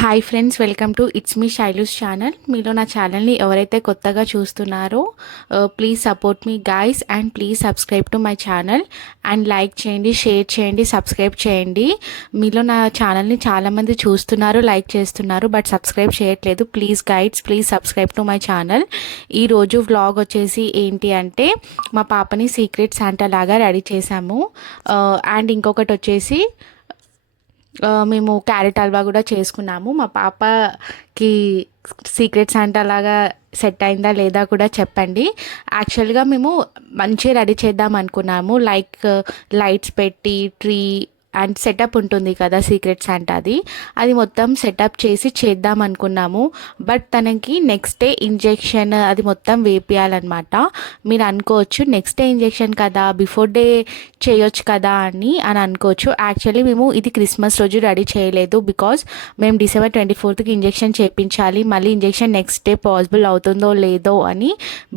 Hi friends, welcome to it's me Shailu's channel. మీలో నా ఛానల్ని ఎవరైతే కొత్తగా చూస్తున్నారో please support me guys and please subscribe to my channel and like చేయండి, షేర్ చేయండి, సబ్స్క్రైబ్ చేయండి. మీలో నా ఛానల్ని చాలామంది చూస్తున్నారు, లైక్ చేస్తున్నారు, బట్ సబ్స్క్రైబ్ చేయట్లేదు. Please guides, please subscribe to my channel. ఈరోజు వ్లాగ్ వచ్చేసి ఏంటి అంటే మా పాపని సీక్రెట్ శాంటా లాగా రెడీ చేశాము. అండ్ ఇంకొకటి వచ్చేసి మేము క్యారెట్ హల్వా కూడా చేసుకున్నాము. మా పాపకి సీక్రెట్ శాంటా లాగా సెట్ అయిందా లేదా కూడా చెప్పండి. యాక్చువల్గా మేము మంచిగా రెడీ చేద్దాం అనుకున్నాము, లైక్ లైట్స్ పెట్టి ట్రీ అండ్ సెటప్ ఉంటుంది కదా సీక్రెట్ శాంటాది, అది మొత్తం సెటప్ చేసి చేద్దాం అనుకున్నాము. బట్ తనకి నెక్స్ట్ డే ఇంజెక్షన్ అది మొత్తం వేపియాలన్నమాట. మీరు అనుకోవచ్చు నెక్స్ట్ డే ఇంజెక్షన్ కదా, బిఫోర్ డే చేయొచ్చు కదా అని అనుకోవచ్చు. యాక్చువల్లీ మేము ఇది క్రిస్మస్ రోజు రెడీ చేయలేదు, బికాజ్ మేము December 24th ఇంజెక్షన్ చేయించాలి. మళ్ళీ ఇంజెక్షన్ నెక్స్ట్ డే పాసిబుల్ అవుతుందో లేదో అని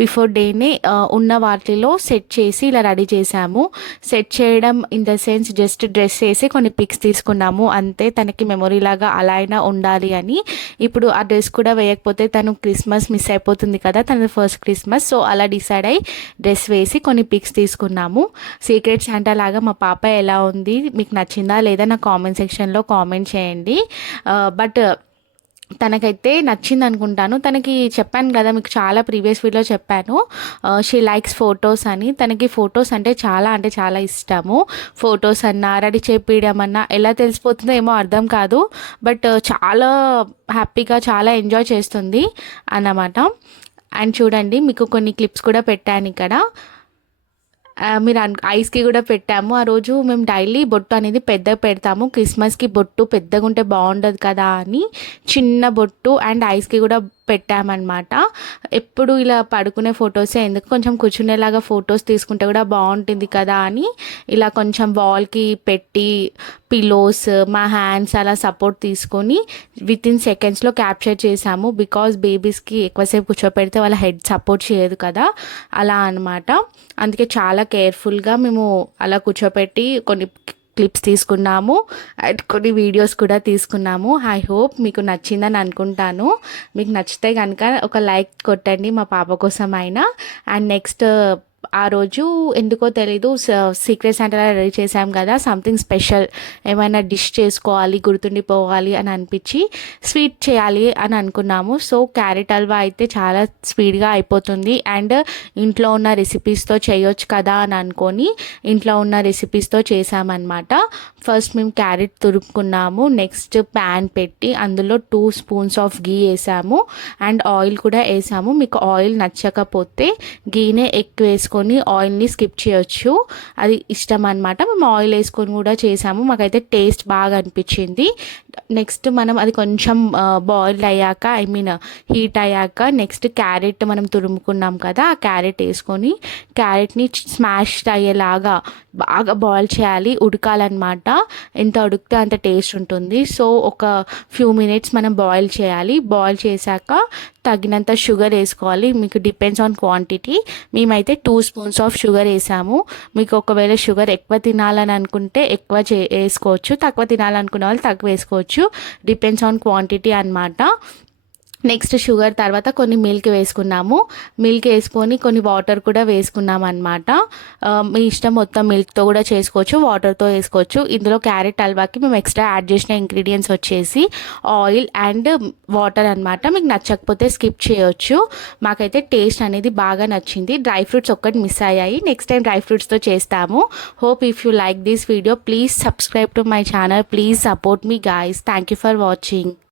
బిఫోర్ డేనే ఉన్న వాటిలో సెట్ చేసి ఇలా రెడీ చేసాము. సెట్ చేయడం in the sense just dress వేసి కొన్ని పిక్స్ తీసుకున్నాము అంతే, తనకి మెమొరీ లాగా అలా అయినా ఉండాలి అని. ఇప్పుడు ఆ డ్రెస్ కూడా వేయకపోతే తను క్రిస్మస్ మిస్ అయిపోతుంది కదా, తన ఫస్ట్ క్రిస్మస్. సో అలా డిసైడ్ అయ్యి డ్రెస్ వేసి కొన్ని పిక్స్ తీసుకున్నాము. సీక్రెట్ శాంటా లాగా మా పాప ఎలా ఉంది, మీకు నచ్చిందా లేదా నా కామెంట్ సెక్షన్లో కామెంట్ చేయండి. బట్ తనకైతే నచ్చింది అనుకుంటాను. తనకి చెప్పాను కదా, మీకు చాలా ప్రీవియస్ వీడియోలో చెప్పాను, షీ లైక్స్ ఫొటోస్ అని. తనకి ఫొటోస్ అంటే చాలా ఇష్టము. ఫొటోస్ అన్నా రెడీ చేపించడం అన్నా ఎలా తెలిసిపోతుందో ఏమో అర్థం కాదు, బట్ చాలా హ్యాపీగా చాలా ఎంజాయ్ చేస్తుంది అన్నమాట. అండ్ చూడండి, మీకు కొన్ని క్లిప్స్ కూడా పెట్టాను ఇక్కడ. మీరు ఐస్కి కూడా పెట్టాము. ఆ రోజు మేము డైలీ బొట్టు అనేది పెద్దగా పెడతాము, క్రిస్మస్కి బొట్టు పెద్దగా ఉంటే బాగుండదు కదా అని చిన్న బొట్టు అండ్ ఐస్కి కూడా పెట్టామన్నమాట. ఎప్పుడు ఇలా పడుకునే ఫొటోసే ఎందుకు, కొంచెం కూర్చునేలాగా ఫొటోస్ తీసుకుంటే కూడా బాగుంటుంది కదా అని ఇలా కొంచెం వాల్కి పెట్టి పిలోస్, మా హ్యాండ్స్ అలా సపోర్ట్ తీసుకొని వితిన్ సెకండ్స్లో క్యాప్చర్ చేసాము. బికాజ్ బేబీస్కి ఎక్కువసేపు కూర్చోపెడితే వాళ్ళ హెడ్ సపోర్ట్ చేయదు కదా, అలా అనమాట. అందుకే చాలా కేర్ఫుల్గా మేము అలా కూర్చోపెట్టి కొన్ని క్లిప్స్ తీసుకున్నాము అండ్ కొన్ని వీడియోస్ కూడా తీసుకున్నాము. ఐ హోప్ మీకు నచ్చిందని అనుకుంటాను. మీకు నచ్చితే కనుక ఒక లైక్ కొట్టండి మా పాప కోసం అయినా. అండ్ నెక్స్ట్ ఆ రోజు ఎందుకో తెలీదు సీక్రెట్ శాంటా రెడీ చేసాం కదా, సంథింగ్ స్పెషల్ ఏమైనా డిష్ చేసుకోవాలి, గుర్తుండిపోవాలి అని అనిపించి స్వీట్ చేయాలి అని అనుకున్నాము. సో క్యారెట్ హల్వా అయితే చాలా స్పీడ్గా అయిపోతుంది అండ్ ఇంట్లో ఉన్న రెసిపీస్తో చేయొచ్చు కదా అని అనుకొని ఇంట్లో ఉన్న రెసిపీస్తో చేసామన్నమాట. ఫస్ట్ మేము క్యారెట్ తురుముకున్నాము, నెక్స్ట్ ప్యాన్ పెట్టి అందులో 2 స్పూన్స్ ఆఫ్ గీ వేసాము అండ్ ఆయిల్ కూడా వేసాము. మీకు ఆయిల్ నచ్చకపోతే గీనే ఎక్కువ వేసుకొని ఆయిల్ని స్కిప్ చేయొచ్చు, అది ఇష్టం అనమాట. మేము ఆయిల్ వేసుకొని కూడా చేసాము, మాకైతే టేస్ట్ బాగా అనిపించింది. నెక్స్ట్ మనం అది కొంచెం బాయిల్ అయ్యాక, హీట్ అయ్యాక నెక్స్ట్ క్యారెట్ మనం తురుముకున్నాం కదా, ఆ క్యారెట్ వేసుకొని క్యారెట్ని స్మాష్ అయ్యేలాగా బాగా బాయిల్ చేయాలి, ఉడకాలన్నమాట. ఎంత ఉడికితే అంత టేస్ట్ ఉంటుంది. సో ఒక ఫ్యూ మినిట్స్ మనం బాయిల్ చేయాలి. బాయిల్ చేశాక తగినంత షుగర్ వేసుకోవాలి, మీకు డిపెండ్స్ ఆన్ క్వాంటిటీ. మేమైతే 2 స్పూన్స్ ఆఫ్ షుగర్ వేసాము. మీకు ఒకవేళ షుగర్ ఎక్కువ తినాలని అనుకుంటే ఎక్కువ వేసుకోవచ్చు, తక్కువ తినాలనుకునే వాళ్ళు తక్కువ వేసుకోవచ్చు, డిపెండ్స్ ఆన్ క్వాంటిటీ అన్నమాట. నెక్స్ట్ షుగర్ తర్వాత కొన్ని మిల్క్ వేసుకున్నాము. మిల్క్ వేసుకొని కొన్ని వాటర్ కూడా వేసుకున్నాం అనమాట. మీ ఇష్టం, మొత్తం మిల్క్తో కూడా చేసుకోవచ్చు, వాటర్తో వేసుకోవచ్చు. ఇందులో క్యారెట్ హల్వాకి మేము ఎక్స్ట్రా యాడ్ చేసిన ఇంగ్రీడియంట్స్ వచ్చేసి ఆయిల్ అండ్ వాటర్ అనమాట. మీకు నచ్చకపోతే స్కిప్ చేయొచ్చు. మాకైతే టేస్ట్ అనేది బాగా నచ్చింది. డ్రై ఫ్రూట్స్ ఒక్కటి మిస్ అయ్యాయి, నెక్స్ట్ టైం డ్రై ఫ్రూట్స్తో చేస్తాము. Hope if you like this video please subscribe to my channel, please support me guys. Thank you for watching.